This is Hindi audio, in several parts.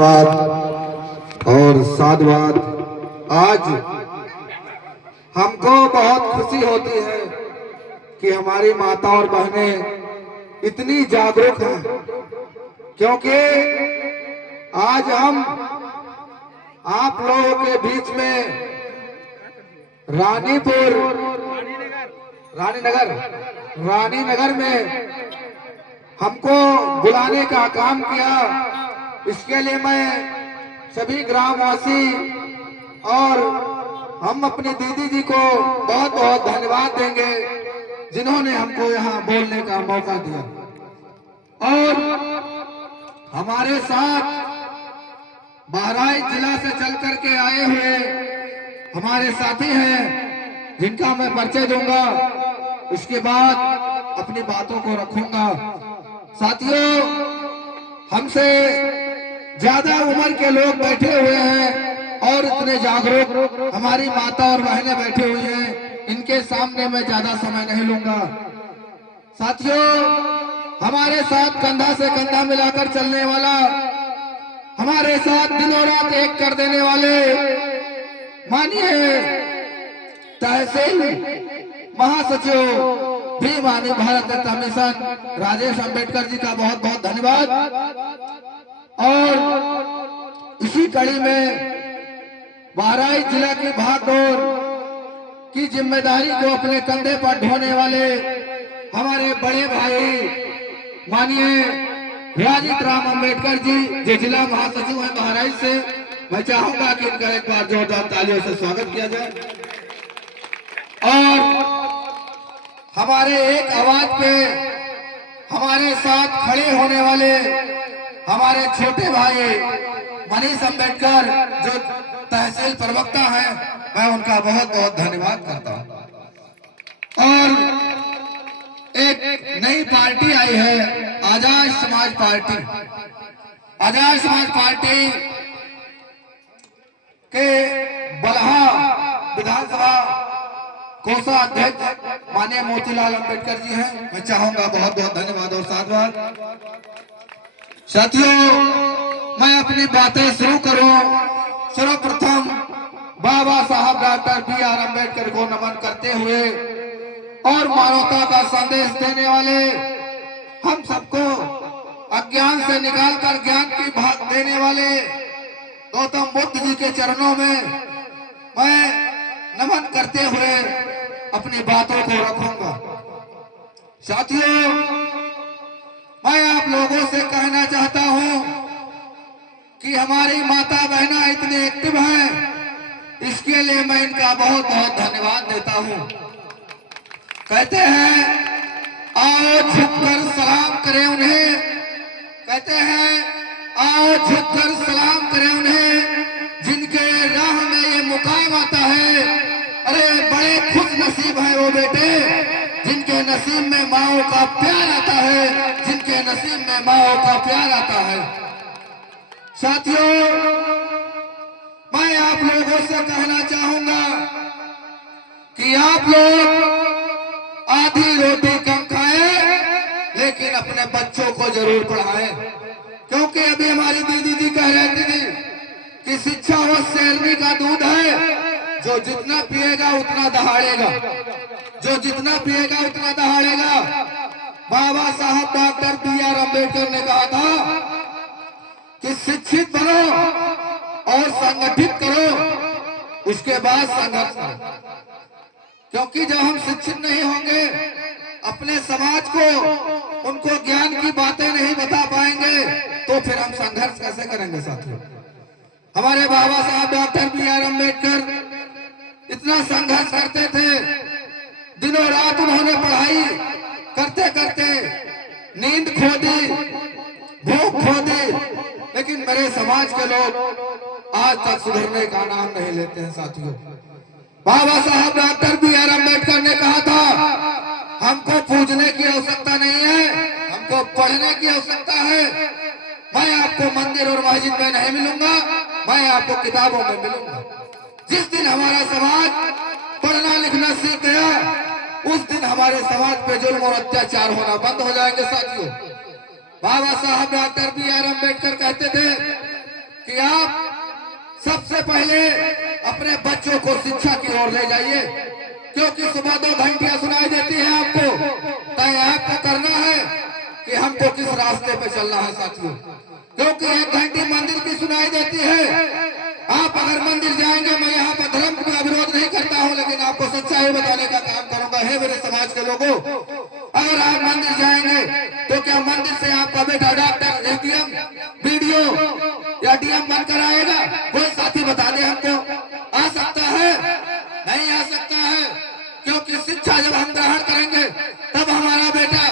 और साधुवाद। आज हमको बहुत खुशी होती है कि हमारी माता और बहनें इतनी जागरूक हैं, क्योंकि आज हम आप लोगों के बीच में रानीनगर में हमको बुलाने का काम किया। इसके लिए मैं सभी ग्रामवासी और हम अपनी दीदी जी को बहुत बहुत धन्यवाद देंगे, जिन्होंने हमको यहाँ बोलने का मौका दिया। और हमारे साथ बहराइच जिला से चल करके आए हुए हमारे साथी हैं, जिनका मैं परिचय दूंगा, उसके बाद अपनी बातों को रखूंगा। साथियों, हमसे ज्यादा उम्र के लोग बैठे हुए हैं और इतने जागरूक हमारी माता और बहनें बैठे हुई हैं, इनके सामने मैं ज्यादा समय नहीं लूंगा। साथियों, हमारे साथ कंधा से कंधा मिलाकर चलने वाला, हमारे साथ दिनों रात एक कर देने वाले माननीय तहसील महासचिव भी माननीय भारत रत्न मिशन राजेश अंबेडकर जी का बहुत बहुत धन्यवाद। और इसी कड़ी में बहराइच जिला की भागदौड़ की जिम्मेदारी को अपने कंधे पर ढोने वाले हमारे बड़े भाई माननीय राजीव राम अंबेडकर जी, जो जिला महासचिव हैं बहराइच से, मैं चाहूंगा कि इनका एक बार जोरदार तालियों से स्वागत किया जाए। और हमारे एक आवाज पे हमारे साथ खड़े होने वाले हमारे छोटे भाई मनीष अंबेडकर, जो तहसील प्रवक्ता हैं, मैं उनका बहुत बहुत धन्यवाद करता हूं। और एक नई पार्टी आई है, आजाद समाज पार्टी। आजाद समाज पार्टी के बलहा विधानसभा कोषाध्यक्ष माननीय मोतीलाल अंबेडकर जी हैं, मैं चाहूंगा बहुत बहुत धन्यवाद और साधुवाद। साथियों, मैं अपनी बातें शुरू करूं, सर्वप्रथम बाबा साहब डॉक्टर बी.आर. अंबेडकर को नमन करते हुए और मानवता का संदेश देने वाले, हम सबको अज्ञान से निकालकर ज्ञान की भाग देने वाले गौतम बुद्ध जी के चरणों में मैं नमन करते हुए अपनी बातों को रखूंगा। साथियों, मैं आप लोगों से कहना चाहता हूं कि हमारी माता बहना इतने एक्टिव हैं, इसके लिए मैं इनका बहुत बहुत धन्यवाद देता हूं। कहते हैं आओ झुककर सलाम करें उन्हें, कहते हैं आओ झुककर सलाम करें उन्हें, जिनके राह में ये मुकाम आता है। अरे बड़े खुश नसीब है वो बेटे, जिनके नसीब में माओ का प्यार आता है, जिनके नसीब में माओ का प्यार आता है। साथियों, मैं आप लोगों से कहना चाहूंगा कि आप लोग आधी रोटी कम खाएं, लेकिन अपने बच्चों को जरूर पढ़ाएं, क्योंकि अभी हमारी दीदी जी कह रहे थे कि शिक्षा वो शेरनी का दूध है, जो जितना पिएगा उतना दहाड़ेगा, जो जितना पिएगा उतना दहाड़ेगा। बाबा साहब डॉक्टर बी.आर. अंबेडकर ने कहा था कि शिक्षित बनो और संगठित करो, उसके बाद संघर्ष करो, क्योंकि जब हम शिक्षित नहीं होंगे, अपने समाज को उनको ज्ञान की बातें नहीं बता पाएंगे, तो फिर हम संघर्ष कैसे करेंगे। साथियों, हमारे बाबा साहब डॉक्टर बी.आर. अंबेडकर इतना संघर्ष करते थे, दिनों रात उन्होंने पढ़ाई करते करते नींद खो दी, भूख खो दी, लेकिन मेरे समाज के लोग आज तक सुधरने का नाम नहीं लेते हैं। साथियों, बाबा साहब डॉक्टर बी.आर. अंबेडकर ने कहा था, हमको पूजने की आवश्यकता नहीं है, हमको पढ़ने की आवश्यकता है। मैं आपको मंदिर और मस्जिद में नहीं मिलूंगा, मैं आपको किताबों में मिलूंगा। जिस दिन हमारा समाज पढ़ना लिखना सीख गया, उस दिन हमारे समाज पे जुल्म और अत्याचार होना बंद हो जाएंगे। साथियों, बाबा साहब डॉक्टर बी.आर. अंबेडकर कहते थे कि आप सबसे पहले अपने बच्चों को शिक्षा की ओर ले जाइए, क्योंकि सुबह 2 घंटियां सुनाई देती है आपको, तय आपको करना है कि हमको किस रास्ते पे चलना है साथियों। क्योंकि 1 घंटी मंदिर की सुनाई देती है। आप अगर मंदिर जाएंगे, मैं यहाँ पर धर्म का विरोध नहीं करता हूँ, लेकिन आपको सच्चाई बताने का काम करूंगा। है मेरे समाज के लोगों, अगर आप मंदिर जाएंगे तो क्या मंदिर से आपका बेटा डॉक्टर, एटीएम, बीडीओ या डीएम बनकर आएगा? कोई साथी बता दे हमको, आ सकता है? नहीं आ सकता है। क्योंकि शिक्षा जब हम ग्रहण करेंगे तब हमारा बेटा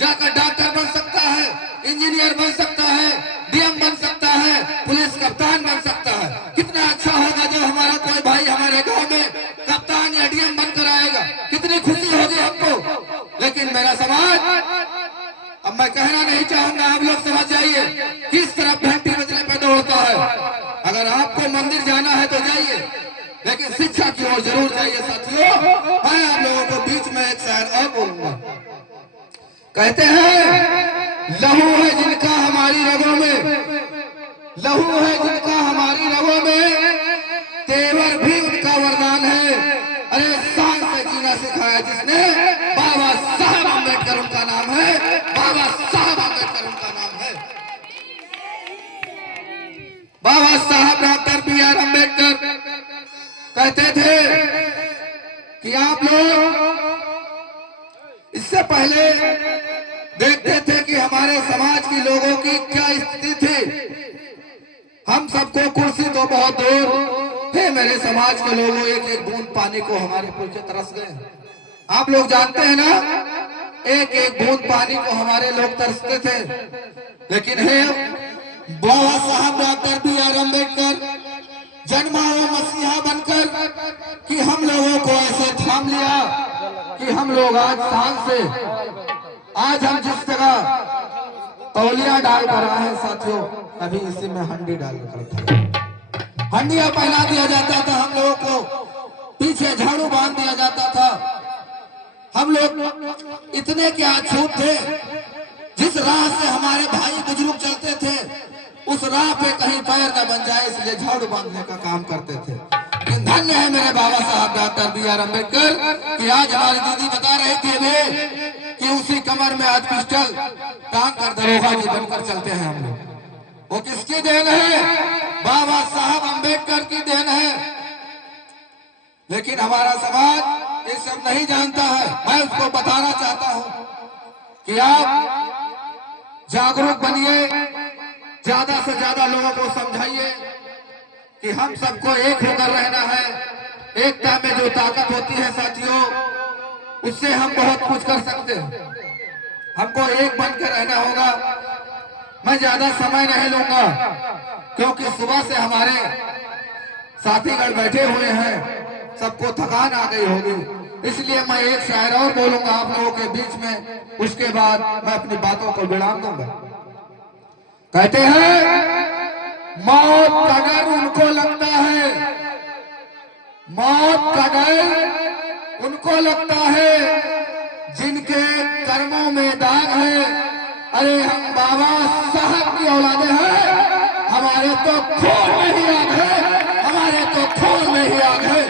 जाकर डॉक्टर बन सकता है, इंजीनियर बन सकता है, डीएम बन सकता है, पुलिस कप्तान बन सकता है। कितना अच्छा होगा जब हमारा कोई भाई हमारे गांव में कप्तान या डीएम बनकर आएगा, कितनी खुशी होगी हमको। लेकिन मेरा समाज, अब मैं कहना नहीं चाहूंगा, आप लोग समझ जाइए किस तरफ घंटी बजने पे दौड़ता है। अगर आपको मंदिर जाना है तो जाइए, लेकिन शिक्षा की ओर जरूर जाइए साथियों। मैं आप लोगों को बीच में एक शायर और बोलूंगा। कहते हैं लहू है जिनका हमारी रगों में, लहू है जिनका हमारी रगों में, तेवर भी उनका वरदान है। अरे शान से जीना सिखाया जिसने, बाबा साहब अम्बेडकर उनका नाम है, बाबा साहब अम्बेडकर उनका नाम है। बाबा साहब डॉक्टर BR अम्बेडकर कहते थे कि आप लोग इससे पहले देखते थे कि हमारे समाज के लोगों की क्या स्थिति थी। हम सबको कुर्सी तो बहुत दूर थे, मेरे समाज के लोगों एक एक बूंद पानी को हमारे पीछे तरस गए। आप लोग जानते हैं ना, एक एक बूंद पानी को हमारे लोग तरसते थे। लेकिन है बाबा साहब डॉक्टर BR अम्बेडकर जन्माओ मसीहा बनकर कि हम लोगों को ऐसे थाम लिया कि हम लोग आज शान से, आज हम जिस जगह तौलिया डाल कर आए हैं साथियों, अभी इसी में हंडी डाल कर हंडिया पहना दिया जाता था हम लोगों को, पीछे झाड़ू बांध दिया जाता था। हम लोग इतने क्या छूट थे, जिस राह से हमारे भाई बुजुर्ग चलते थे उस राह पे कहीं पैर न बन जाए, इसलिए झाड़ू बांधने का काम करते थे। धन्य है मेरे बाबा साहब डॉक्टर BR अम्बेडकर कि आज हमारी दीदी बता रहे थे वे कि उसी कमर में आज पिस्टल टांग कर दरोगा जी बनकर चलते हैं हम लोग। वो किसकी देन है? बाबा साहब अम्बेडकर की देन है। लेकिन हमारा समाज ये सब नहीं जानता है। मैं उसको बताना चाहता हूँ कि आप जागरूक बनिए, ज्यादा से ज्यादा लोगों को समझाइए कि हम सबको एक होकर रहना है। एकता में जो ताकत होती है साथियों, उससे हम बहुत कुछ कर सकते हैं। हमको एक बन के रहना होगा। मैं ज्यादा समय नहीं लूंगा, क्योंकि सुबह से हमारे साथीगण बैठे हुए हैं, सबको थकान आ गई होगी। इसलिए मैं एक शायर और बोलूंगा आप लोगों के बीच में, उसके बाद मैं अपनी बातों को विराम दूंगा। कहते हैं मौत का डर उनको लगता है, मौत का डर उनको लगता है जिनके कर्मों में दाग है। अरे हम बाबा साहब की औलादे हैं, हमारे तो खून में ही आग है, हमारे तो खून में ही आग है।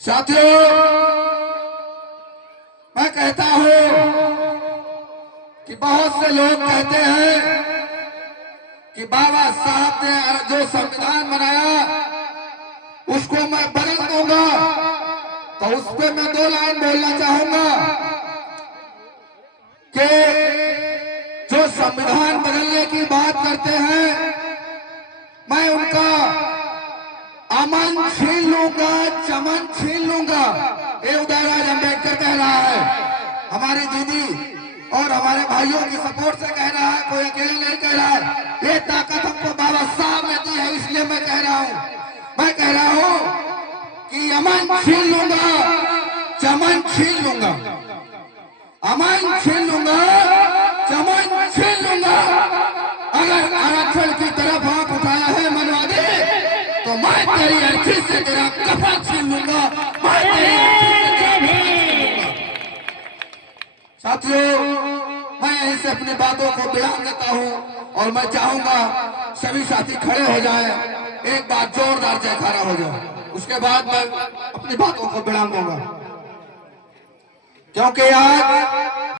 साथियों, मैं कहता हूं कि बहुत से लोग कहते हैं कि बाबा साहब ने जो संविधान बनाया उसको मैं बदल दूंगा। तो उस पर मैं 2 लाइन बोलना चाहूंगा कि जो संविधान बदलने की बात करते हैं, मैं उनका अमन छीन लूंगा, चमन छीन लूंगा। ये उदयराज अम्बेडकर कह रहा है। हमारी दीदी और हमारे भाइयों की सपोर्ट से कह रहा है, कोई अकेले नहीं कह रहा है। ये ताकत हमको बाबा साहब ने दी है, इसलिए मैं कह रहा हूँ। मैं कह रहा हूँ कि अमन छीन लूंगा, चमन छीन लूंगा, अमन छीन लूंगा, चमन छीन लूंगा। अगर आरक्षण की तरफ आंख उठाया है मनवादी, तो मैं तेरी अर्थी से तेरा कफन छीन लूंगा, मैं तेरी अर्थी से तेरा कफन छीन लूंगा। साथियों, मैं से अपनी बातों को विराम देता हूँ और मैं चाहूंगा सभी साथी खड़े हो जाएं, एक बार जोरदार जयकारा हो जाए, उसके बाद मैं अपनी बातों को विराम दूंगा। क्योंकि आज